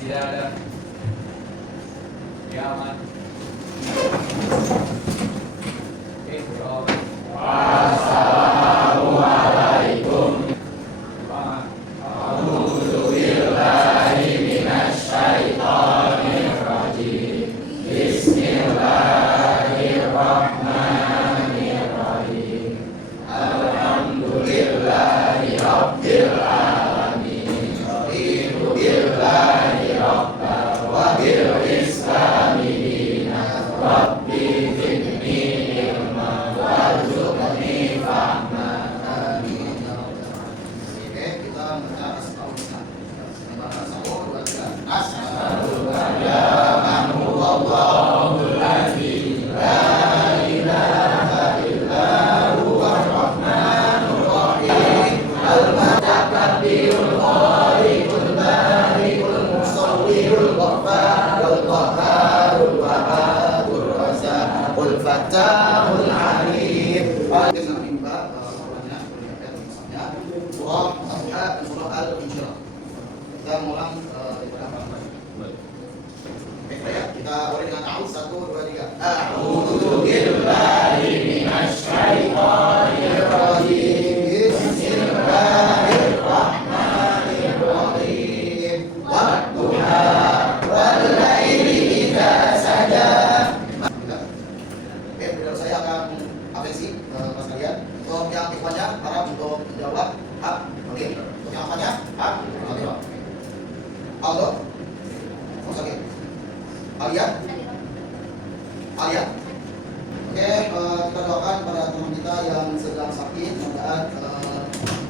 Tidak ada. Ya aman. Oke, jawaban. Wassalamualaikum. Aman. A'udzu billahi minasyaitonir rajim. Bismillahirrahmanirrahim. Alhamdulillahi rabbil alamin. Raditu billahi rabban wa bil islami dinan. Rabbi zidni ilman warzuqni fahman. Amin. Oke, kita baca asmaul-husna. Satu, dua, tiga. Asyhadu an la illallah alladzi la ilaha illa huwar rahmanur rahim. Al-mutakabbirul khaliqul bari'ul musawwirul ghaffarul qahharul wahhabur razzaqul fattahul alim. Kita nanti buka Al-Qur'annya, ayat misalnya surah Al-Duha dan surah Al-Insyirah. Kita mengulang kita mulai dengan a'udzu, satu, dua, tiga. A'udzu billahi minasyaitonir rajim. Bismillahirrahmanirrahim. Wadduha wal laili idza saja. Oke, berikut saya akan atensi kelas kalian. Untuk yang ikhwannya harap untuk menjawab hak. Oke, untuk yang akhwatnya hak. Oke, Pak. Aldo. Oke. Alia. Alia. Oke, kita doakan pada teman kita yang sedang sakit, mudah-mudahan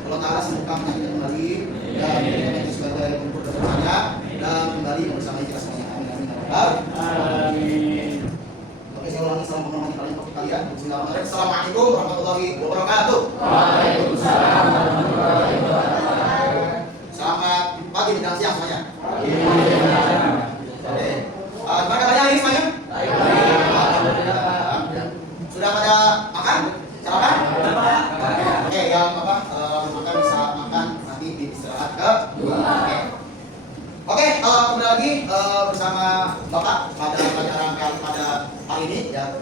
Allah Ta'ala sembuhkan penyakitnya kembali dan menjadikan itu sebagai bentuk dosanya dan kembali bersama kita semuanya. Amin amin ya rabbal alamin. Oke, saya ulangi salam penghormatan kalian untuk kalian. Bismillahirrahmanirrahim. Assalamualaikum warahmatullahi wabarakatuh. Waalaikumsalam warahmatullahi wabarakatuh. Selamat pagi dan siang semuanya. Oke. Gimana kabarnya ini semuanya? Sudah pada makan? Sarapan? Oke, yang makan bisa makan nanti di istirahat kedua. Oke, kembali lagi bersama Bapak pada pelajaran pada hari ini ya.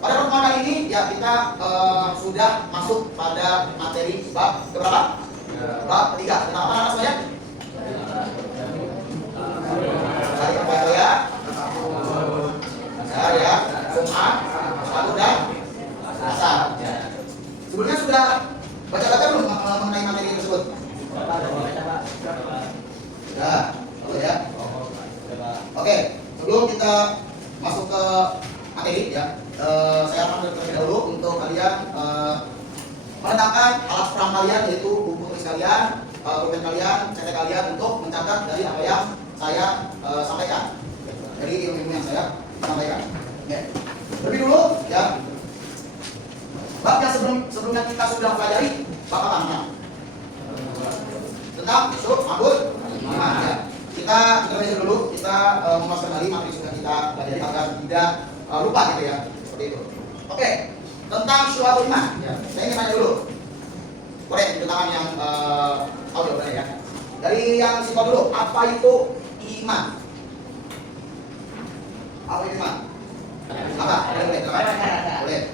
Pada pertemuan kali ini ya kita sudah masuk pada materi bab berapa? Bab ketiga. Tentang apa nama semuanya? Dari apa ya? Ya, Jumat, Sabtu dan Asar. Sebelumnya sudah baca-baca belum mengenai materi tersebut? Sudah, oke ya. Oke, sebelum kita masuk ke materi ya, saya akan terlebih dahulu untuk kalian menetapkan alat perang kalian, yaitu buku tulis kalian, pulpen kalian, cetek kalian untuk mencatat dari apa yang saya sampaikan, dari ilmu-ilmu yang saya sampaikan. Oke. Lebih dulu ya, bab yang sebelumnya kita sudah pelajari bab apa namanya? Tentang sub mabud ya. Kita terlebih dulu kita memasukkan kembali materi yang sudah kita pelajari agar tidak lupa gitu ya, seperti itu. Oke, tentang syu'abul iman ya. Saya ingin tanya dulu. Boleh ditangan yang audio boleh ya. Dari yang singkat dulu, apa itu iman? Apa itu iman? Apa? Boleh. Boleh.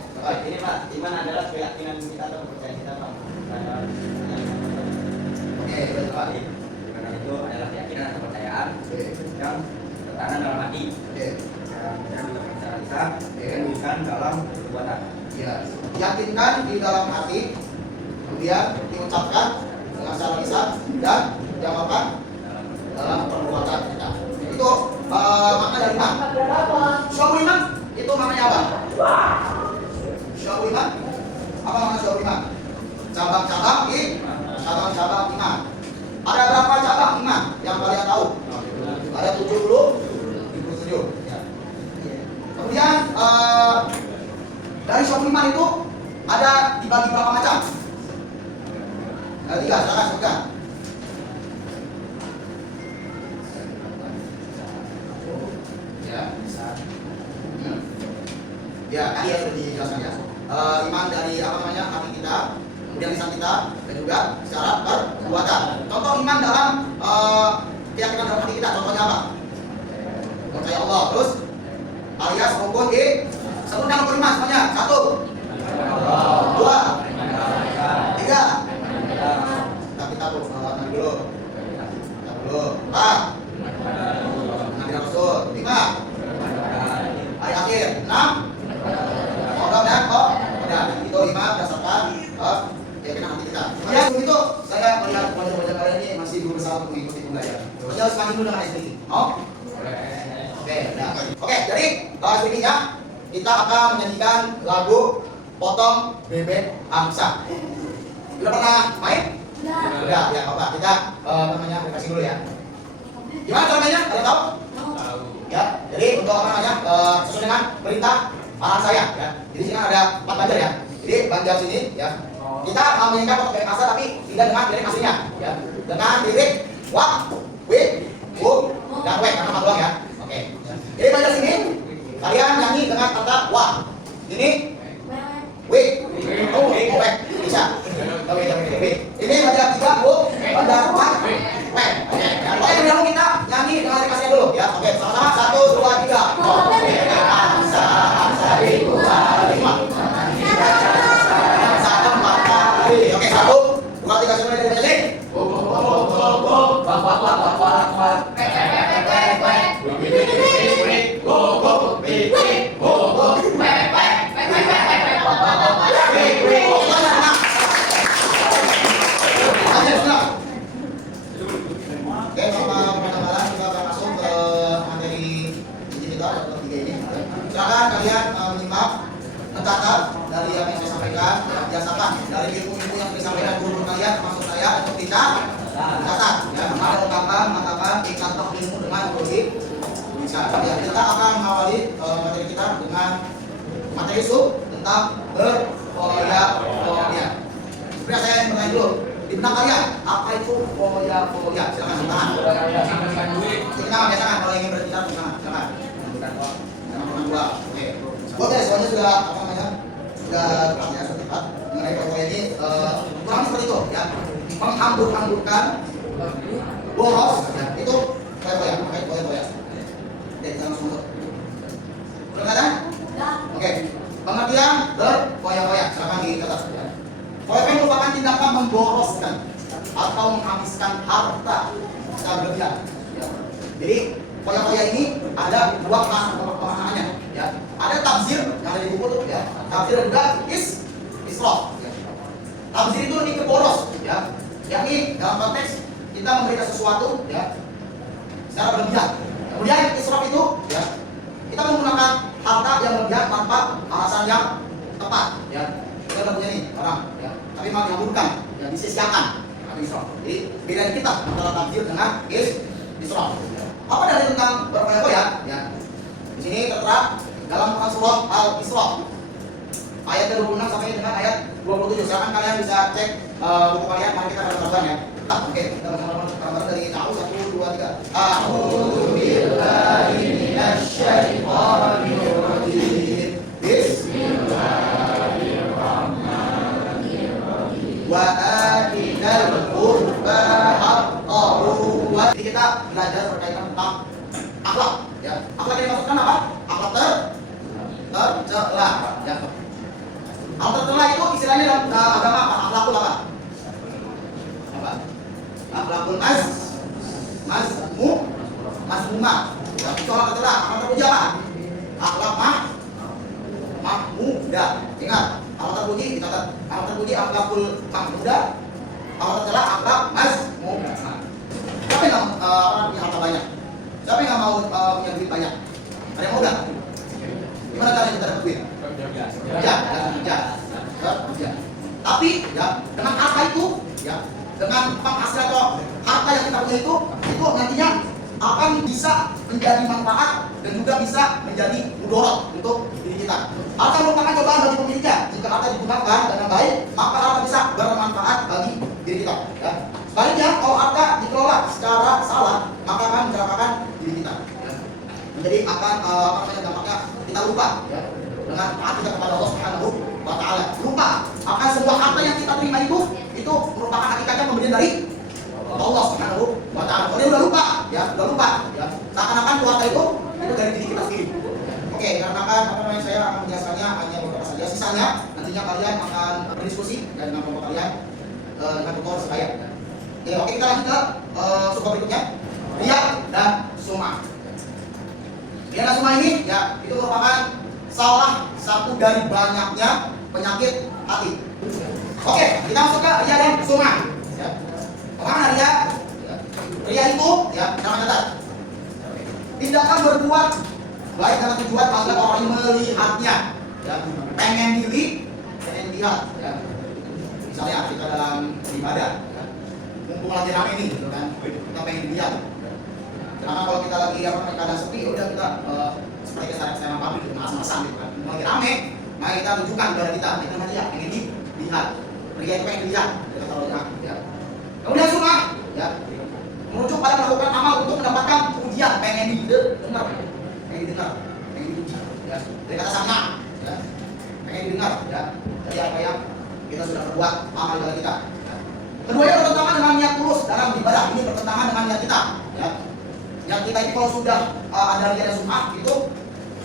Ini Pak, iman adalah keyakinan kita atau kepercayaan kita Pak. Oke, boleh Pak. Iman itu adalah keyakinan atau kepercayaan yang tertanam dalam hati. Oke. Dan juga secara lisan, diwujudkan dalam perbuatan. Ya, yakinkan di dalam hati, kemudian diucapkan dengan secara lisan dan diamalkan dalam perbuatan kita. Itu makna dari iman. Syu'abul iman itu maknanya apa? Syu'abul iman. Apa makna syu'abul iman? Cabang-cabang cabang-cabang iman. Ada berapa cabang iman yang kalian tahu? Ada 77. Ya. Kemudian dari syu'abul iman itu ada dibagi berapa macam? Ada 3, silakan sebutkan. Ya, ya tadi ya sudah dijelaskan ya. Iman dari apa namanya hati kita, kemudian lisan kita, dan juga secara perbuatan. Contoh iman dalam keyakinan dalam hati kita. Contohnya apa? Percaya Allah. Terus alias rukun di sebutkan rukun iman semuanya. 1, 2, 3. Kita dulu. 4. Nabi Rasul. 5. Hari akhir. 6. Kodam dan kodam. Itu 5 berdasarkan keyakinan hati kita. Ya, sebelum itu saya melihat wajah-wajah kalian ini masih belum berusaha untuk mengikuti belajar. Saya harus mandi dulu dengan SPT. Oh? Oke, nah. Oke, jadi SPT-nya kita akan menyanyikan lagu Potong Bebek Angsa. Sudah pernah main? Udah, ya apa? Kita namanya kasih dulu ya. Gimana caranya? Kalian tahu? Tahu. Ya, jadi untuk apa namanya? Sesuai dengan perintah arahan saya ya. Jadi sini ada 4 banjar ya. Jadi banjar sini ya. Kita menyanyikan potong bebek angsa tapi tidak dengan lirik aslinya ya. Dengan lirik wak, wik, wuk, dan wek karena 4 doang ya. Oke. Jadi banjar sini kalian nyanyi dengan kata wak. Ini wik, wek bisa. Oke. Ini banjar 3 wuk, banjar 4 wek. Oke. Oke, dulu kita nyanyi dengan lirik aslinya dulu ya. Oke, sama-sama 1, 2, 3. Bebek angsa, angsa ribu hari. Oke, 1, 2, 3 semua dari banjar sini. Oke, sama perkenalan kita akan masuk ke materi kita atau 3 ini. Silakan kalian menyimak, mencatat dari apa yang saya sampaikan, ya, biasakan dari ilmu-ilmu yang disampaikan guru kalian termasuk saya untuk kita catat. Ya, ada ungkapan mengatakan ikat ilmu dengan logik bisa. Ya, kita akan mengawali materi kita dengan materi sub tentang berfoya-foya. Sebenarnya saya yang bertanya dulu. Di benak kalian, apa itu foya-foya? Silakan tangan. Kita biasakan kalau ingin berbicara bersama. Silakan. Jangan dua. Oke. Oke, soalnya sudah apa namanya? Sudah ya, sudah tepat mengenai foya ini kurang seperti itu ya. Menghambur-hamburkan boros ya, itu foya-foya. Oke, foya-foya. Oke, jangan langsung masuk. Sudah ada? Oke. Pengertian berfoya-foya. Silakan dicatat ya. Foya-foya merupakan tindakan memboroskan atau menghabiskan harta secara berlebihan. Ya. Jadi foya-foya ini ada 2 pemahamannya. Ya. Ada tabzir yang ada di buku tuh ya. Tabzir juga israf. Ya. Tabzir itu lebih ke boros ya. Yakni dalam konteks kita memberikan sesuatu ya secara berlebihan. Kemudian israf itu ya kita menggunakan harta yang berlebihan tanpa alasan yang tepat ya. Kita punya nih orang ya, tapi malah dihamburkan, ya disia-siakan atau israf. Jadi beda kita antara tabzir dengan israf. Apa dalil tentang berfoya-foya? Ya. Di sini tertera dalam Quran surah Al-Isra ayat 26 sampai dengan ayat 27. Silakan kalian bisa cek buku kalian, mari kita baca ya. Oke, kita baca dari Ta'awuz 1, 2, 3. A'udzu billahi minasy syaithanir rajim. Bismillahirrahmanirrahim. Wa atinal qurba haqqahu. Jadi kita belajar berkaitan tentang akhlak ya. Akhlak yang dimaksudkan apa? Akhlak tercela ya. Akhlak tercela itu istilahnya dalam agama apa? Akhlakul apa? Apa? Akhlakul masmumah. Ya, itu akhlak tercela. Akhlak terpuji apa? Akhlak mahmudah. Ingat, akhlak terpuji dicatat. Akhlak terpuji akhlakul mahmudah. Akhlak tercela akhlak masmumah. Siapa yang punya harta banyak? Siapa yang nggak mau punya duit banyak? Ada yang mau nggak? Gimana caranya kita dapat duit? Kerja. Tapi ya dengan harta itu, ya dengan penghasilan atau harta yang kita punya itu nantinya akan bisa menjadi manfaat dan juga bisa menjadi mudarat untuk diri kita. Harta merupakan cobaan bagi pemiliknya. Jika harta digunakan dengan baik, maka harta bisa bermanfaat bagi diri kita. Ya. Sebaliknya, kalau harta dikelola secara salah, maka akan mencelakakan diri kita. Ya. Jadi akan dampaknya kita lupa ya, dengan taat kita kepada Allah Subhanahu wa Ta'ala. Lupa akan sebuah harta yang kita terima itu merupakan hakikatnya pemberian dari Allah Subhanahu wa ta'ala. Kalau dia udah lupa, ya, seakan-akan keluarga itu dari diri kita sendiri. Oke, karena saya akan menjelaskannya hanya beberapa saja. Sisanya nantinya kalian akan berdiskusi dengan kelompok kalian dengan tutor saya. Oke, kita lanjut ke sub berikutnya. Riya dan sum'ah. Riya dan sum'ah ini ya itu merupakan salah satu dari banyaknya penyakit hati. Oke, kita masuk ke riya dan sum'ah. Ya. Kemana riya? Riya itu ya namanya tadi tindakan berbuat baik dalam tujuan agar orang melihatnya, ya. Pengen dilihat, ya. Misalnya kita dalam ibadah, ya. Mumpung lagi rame nih, gitu kan, kita pengen dilihat. Karena kalau kita lagi keadaan sepi, udah kita seperti kesadaran pabrik, gitu, malas-malasan, gitu kan. Mumpung lagi rame, maka kita tunjukkan kepada kita namanya pengen dilihat. Pria itu pengen dilihat, ya. Kemudian sum'ah, ya, merujuk pada melakukan amal untuk mendapatkan pujian, pengen didengar, pengen dipuji, ya. Dari kata sami'a, ya, pengen didengar, ya. Jadi apa yang kita sudah berbuat amal ibadah kita. Ya. Keduanya bertentangan dengan niat tulus dalam ibadah. Ini bertentangan dengan niat kita, ya. Niat kita ini kalau sudah ada riya dan sum'ah itu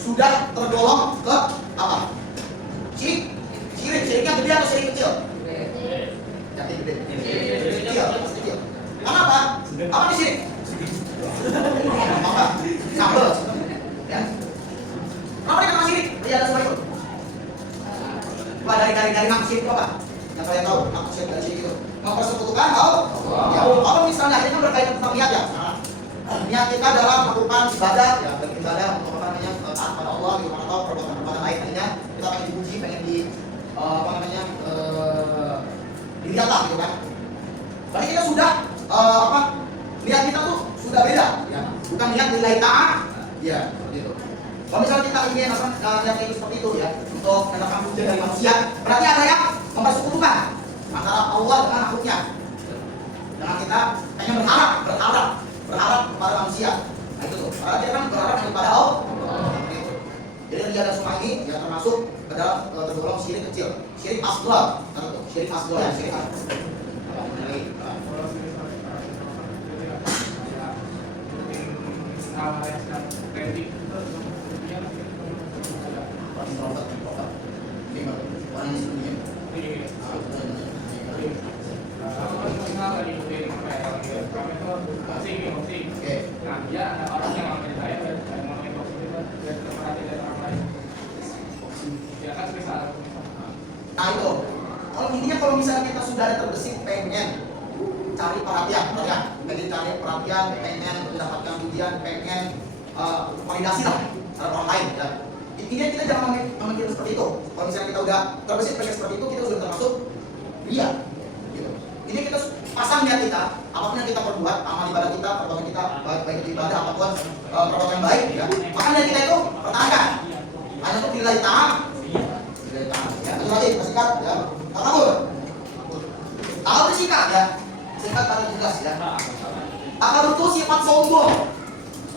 sudah tergolong ke apa? Syiriknya gede atau syirik kecil? Jadi gede. Kecil. Kenapa? Apa di sini? Apa? Sambel. Ya. Kenapa dikatakan syirik? Riya dan sum'ah itu. Wah, dari maksud itu apa? Yang kalian tahu, maksud dari syirik itu mempersekutukan tahu? Ya, kalau misalnya ini kan berkaitan tentang niat ya. Niat kita dalam melakukan ibadah, ya, beribadah untuk apa namanya taat pada Allah, gitu, atau perbuatan baik, artinya kita pengen dipuji, pengen dilihat lah, gitu kan. Berarti kita sudah niat kita tuh sudah beda, ya. Bukan niat nilai taat, ya, seperti itu. Kalau misalnya kita ingin niat itu seperti itu, ya, untuk mendapatkan pujian dari manusia, berarti ada yang mempersekutukan antara Allah dengan makhluknya. Dengan kita hanya berharap kepada manusia. Nah itu tuh. Karena kita kan berharap kepada Allah. Jadi riya dan sum'ah ini ya termasuk ke dalam tergolong syirik kecil, syirik asghar. Syirik asghar ya, syirik asghar. Nah itu, kalau intinya kalau misalnya kita sudah ada terbesit pengen cari perhatian, ya, jadi cari perhatian, pengen mendapatkan pujian, pengen validasi lah terhadap orang lain, ya. Intinya kita jangan memikir seperti itu. Kalau misalnya kita udah terbesit pengen seperti itu, kita sudah termasuk riya. Gitu. Ini kita pasang niat kita, apapun yang kita perbuat, amal ibadah kita, perbuatan kita, baik itu ibadah apapun perbuatan yang baik, ya. Maka niat kita itu pertahankan. Hanya untuk nilai ta'am. Ya, itu lagi, singkat, ya. Takabur disikat, ya. Singkat pada jelas, ya. Takabur itu sifat sombong.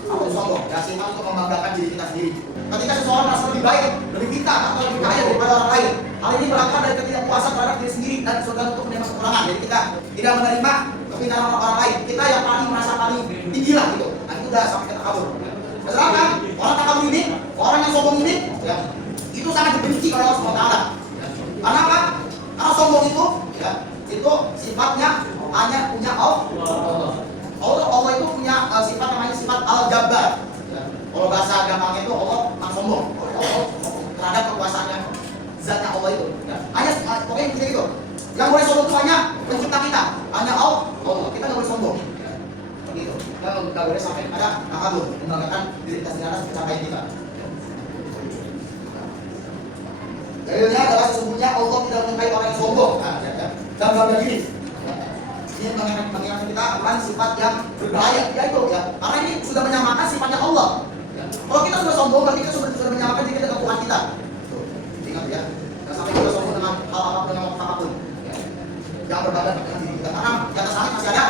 Apa itu sombong? Ya, sifat untuk membanggakan diri kita sendiri. Ketika seseorang merasa lebih baik, lebih pintar, atau lebih kaya daripada orang lain, hal ini berakar dari ketidakpuasan terhadap diri sendiri dan segan untuk menerima kekurangan. Jadi kita tidak menerima kepintaran orang lain. Kita yang paling merasa paling tinggi lah, gitu. Nah itu udah sampai ke takabur. Sedangkan orang takabur ini, orang yang sombong ini, ya, itu sangat dibenci oleh Allah SWT. Karena apa? Karena sombong itu, ya, itu sifatnya hanya punya Allah. Allah itu punya sifat namanya sifat al-jabbar. Kalau bahasa gampangnya itu Allah yang sombong. Allah terhadap kekuasaannya, zatnya Allah itu. Hanya pokoknya kita itu. Yang boleh sombong itu hanya pencipta kita, hanya Allah. Kita nggak boleh sombong. Begitu. Kita nggak boleh sampai pada takabur, membanggakan diri kita sendiri atas pencapaian kita. Dalilnya adalah sesungguhnya Allah tidak menyukai orang yang sombong dan bangga diri. Ini mengingatkan kita akan sifat yang berbahaya, ya itu, ya. Karena ini sudah menyamakan sifatnya Allah. Kalau kita sudah sombong, berarti kita sudah menyamakan diri dengan Tuhan kita. Tuh, ingat ya. Jangan sampai kita sombong dengan hal apapun yang apapun. Jangan berbangga dengan diri kita. Karena di atas langit masih ada.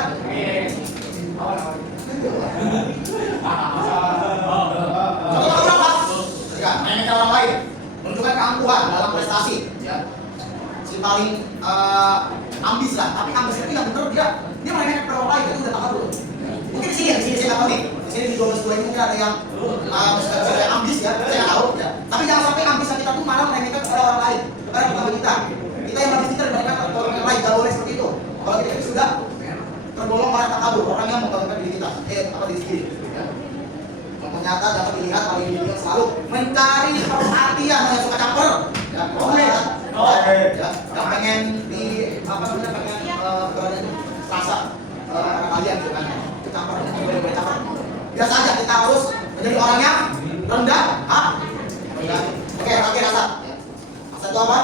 Contoh berapa? Ya, meremehkan orang lain, menunjukkan keangkuhan dalam prestasi, ya. Si paling ambis lah, tapi ambis itu yang benar dia meremehkan orang lain, itu udah takabur. sini saya nggak tahu nih. Di sini di 12 ini mungkin ada yang ambis ya, saya nggak tahu ya. Tapi jangan sampai ambis kita tuh malah meremehkan kepada orang lain, kepada tetangga kita. Kita yang lebih pintar mereka orang lain, nggak boleh seperti itu. Kalau kita sudah tergolong orang takabur, orang yang membanggakan diri kita, diri sendiri. Ya. Ternyata dapat dilihat paling dilihat selalu mencari perhatian yang suka caper, ya, ya, yang pengen di apa namanya pengen berada di rasa kalian gitu kan, itu caper, boleh caper. Biasa aja kita harus menjadi orang yang rendah, rendah. Oke, rasa. Rasa itu apa?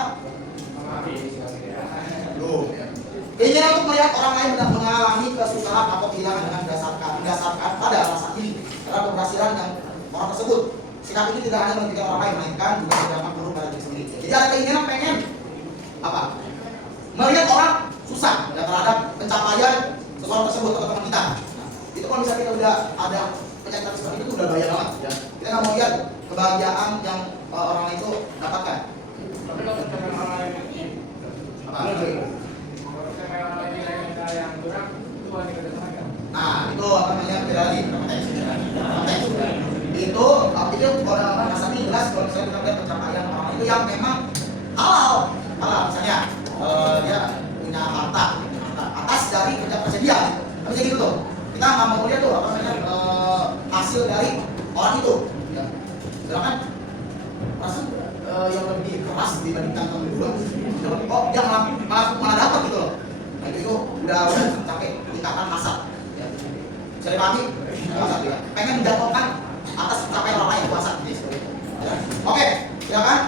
Keinginan untuk melihat orang lain mengalami kesusahan atau kehilangan dengan didasarkan pada rasa iri terhadap keberhasilan yang orang tersebut. Sikap ini tidak hanya merugikan orang lain, melainkan juga berdampak buruk pada diri sendiri. Jadi ada keinginan pengen apa? Melihat orang susah ya, terhadap pencapaian seseorang tersebut atau teman kita. Nah, itu kalau misalnya kita udah ada penyakit seperti itu udah bahaya banget. Ya. Kita nggak mau lihat kebahagiaan yang orang lain itu dapatkan. Tapi kalau kita orang lain yang kurang itu hanya kerjasama. Nah, itu apa namanya beda lagi konteks. Itu orang rasanya jelas kalau misalnya kita lihat pencapaian orang itu yang memang halal, misalnya dia punya harta atas dari kerja dia, tapi jadi gitu tuh. Kita nggak mau lihat tuh apa namanya hasil dari orang itu. Ya. Sedangkan rasa yang lebih keras dibandingkan tahun dulu, kok dia malah dapat gitu loh. Nah, itu udah sampai tingkatan hasad. Ya. Bisa dipahami? Hasad ya. Pengen menjatuhkan atas pencapaian orang lain hasad. Ya. Oke, silakan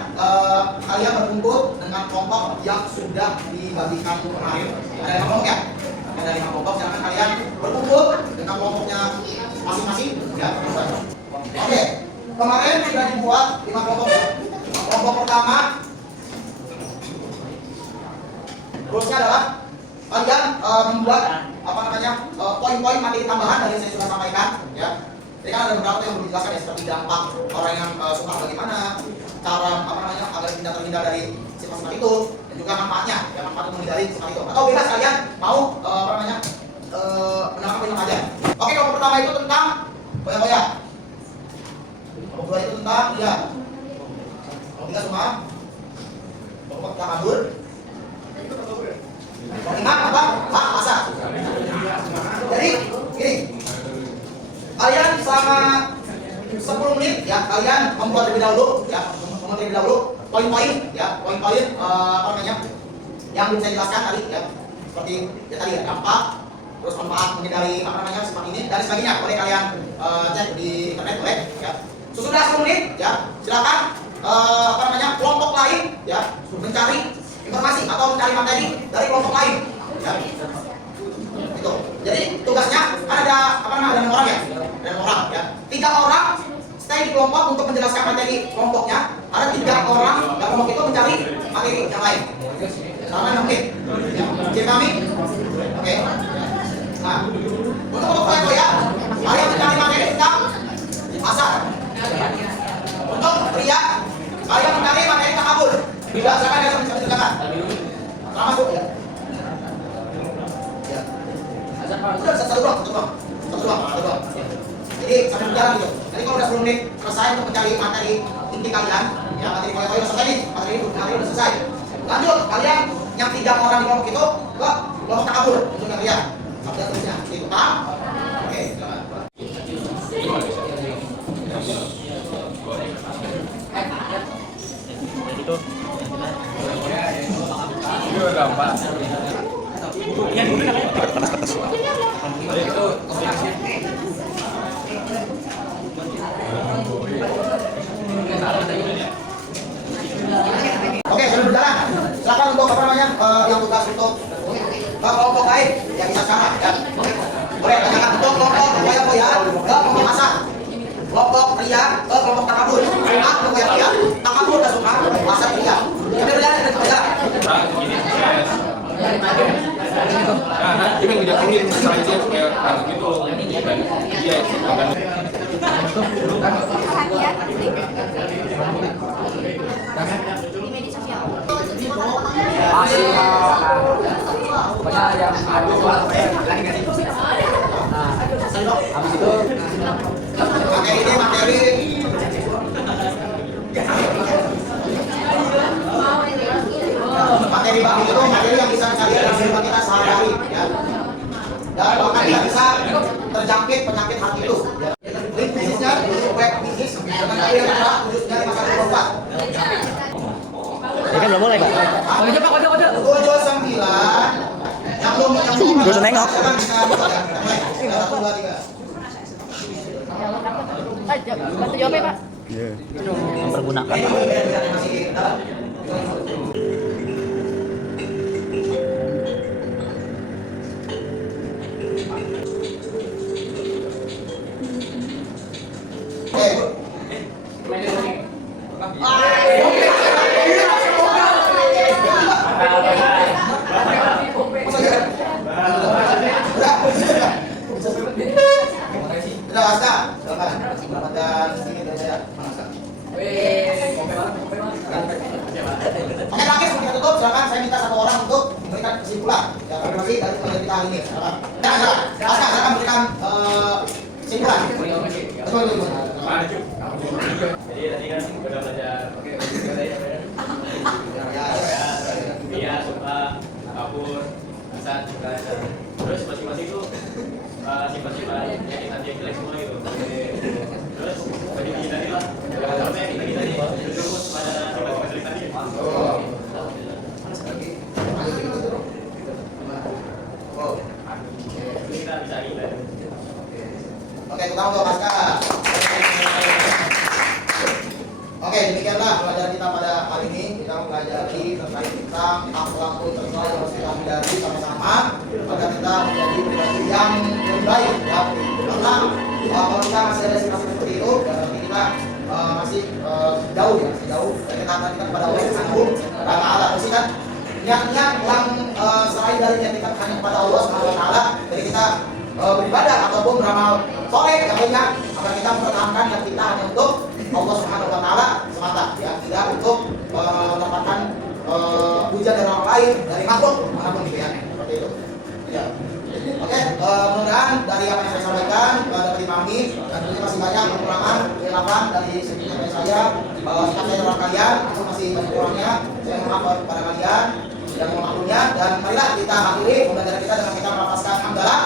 kalian berkumpul dengan kelompok yang sudah dibagikan kemarin. Ada 5 kelompok ya? Ada 5 kelompok. Silakan kalian berkumpul dengan kelompoknya masing-masing. Ya. Oke, kemarin sudah dibuat 5 kelompok. Kelompok pertama, terusnya adalah kalian membuat apa namanya poin-poin materi tambahan dari yang saya sudah sampaikan ya. Jadi kan ada beberapa yang belum dijelaskan ya, seperti dampak orang yang suka bagaimana, cara apa namanya agar tidak terhindar dari sifat itu, dan juga manfaatnya, ya manfaat untuk menghindari sifat itu. Atau bebas kalian mau apa namanya menambah poin aja. Oke, kelompok pertama itu tentang boya-boya. Kelompok kedua itu tentang ya. Kelompok tiga semua. Kelompok takabur. Ingat apa? Masa. Jadi gini, kalian selama 10 menit ya kalian membuat terlebih dahulu ya, membuat terlebih dahulu poin-poin ya, poin-poin apa namanya yang belum saya jelaskan tadi ya, seperti ya tadi ya dampak, terus manfaat menghindari apa namanya sifat ini dan sebagainya. Boleh kalian cek di internet boleh ya. Sesudah 10 menit ya silakan apa namanya kelompok lain ya mencari informasi atau mencari materi dari kelompok lain ya. Itu. Jadi tugasnya kan ada apa namanya ada 6 orang ya. Ada 6 orang ya. 3 orang stay di kelompok untuk menjelaskan materi kelompoknya. Ada 3 orang yang kelompok itu mencari materi yang lain. Sama mungkin. Ya. Jadi kami. Oke. Nah, untuk kelompok ya, kalian mencari materi tentang asal. Untuk pria, kalian mencari materi takabur. Bila siapa yang bisa menceritakan? Sama masuk ya. Ya. Udah satu doang. Jadi sambil berjalan gitu. Jadi kalau udah 10 menit selesai untuk mencari materi inti kalian, ya materi poin-poin udah selesai nih, materi udah selesai. Lanjut, kalian yang 3 orang di kelompok itu ke kelompok takabur untuk yang pria. Sampai terusnya, itu paham? Oke, silakan. Itu. Itu gampang. Yang dulu namanya. Itu Oke, sudah berjalan. Silakan untuk apa namanya yang tugas untuk kelompok lain yang bisa sama ya. Boleh tanyakan untuk kelompok boya-boya ke kelompok asal. Kelompok pria ke kelompok takabur. Ke boya-boya, takabur dan suka asal pria. Sudah berjalan, sudah berjalan. Nah, ini yang tidak ingin saja kayak gitu. Iya, akan di media sosial. Masih pokoknya yang ada lagi nggak sih? Nah, Habis itu materi. Materi bagi itu materi yang bisa kalian dalam kehidupan kita sehari-hari ya. Dan bahkan tidak bisa terjangkit penyakit hati itu. Link bisnisnya web bisnis dengan kalian adalah khususnya di masa 24. Ini kan belum mulai, Pak. Kode. 229 yang belum Gak usah nengok. Bantu jawab ya, Pak. Mempergunakan. Sudah Asta, silakan. Dan sini dari saya, Mang Asta. Oke, terakhir sebelum kita tutup, silakan saya minta satu orang untuk memberikan kesimpulan. Ya, konfirmasi dari pelajar kita hari ini. Silakan. Asta, silakan memberikan kesimpulan. Jadi tadi kan udah belajar Iya, suka, kapur, asal juga. Terus masing-masing itu sifat-sifat yang kita jelek semua gitu. Terus bagi kita ini lah, sampai kita ini berfokus pada sifat-sifat jelek tadi. Kita bisa ingat. Oke, kita untuk Aska. Oke, demikianlah pelajaran kita pada kali ini. Kita mempelajari terkait tentang akhlakul terbaik yang harus kita hindari sama-sama agar kita menjadi pribadi yang lebih baik ya. Karena kalau kita masih ada sifat seperti itu, berarti kita masih jauh ya, masih jauh dari ketaatan kita kepada Allah Subhanahu wa Ta'ala. Mesti kan niat-niat yang selain dari niat kita hanya kepada Allah Subhanahu wa Ta'ala, jadi kita beribadah ataupun beramal soleh tentunya agar kita mempertahankan niat kita hanya untuk Allah Subhanahu wa Ta'ala semata ya, tidak untuk mendapatkan pujian dari orang lain, dari makhluk manapun gitu ya, seperti itu ya. Oke, mudah-mudahan dari apa yang saya sampaikan dapat dipahami dan tentunya masih banyak kekurangan kehilafan dari segi dari saya, sikap saya orang kalian itu masih banyak kurangnya. Saya mohon maaf kepada kalian yang memaklumnya, dan marilah kita akhiri pembelajaran kita dengan kita melafazkan hamdalah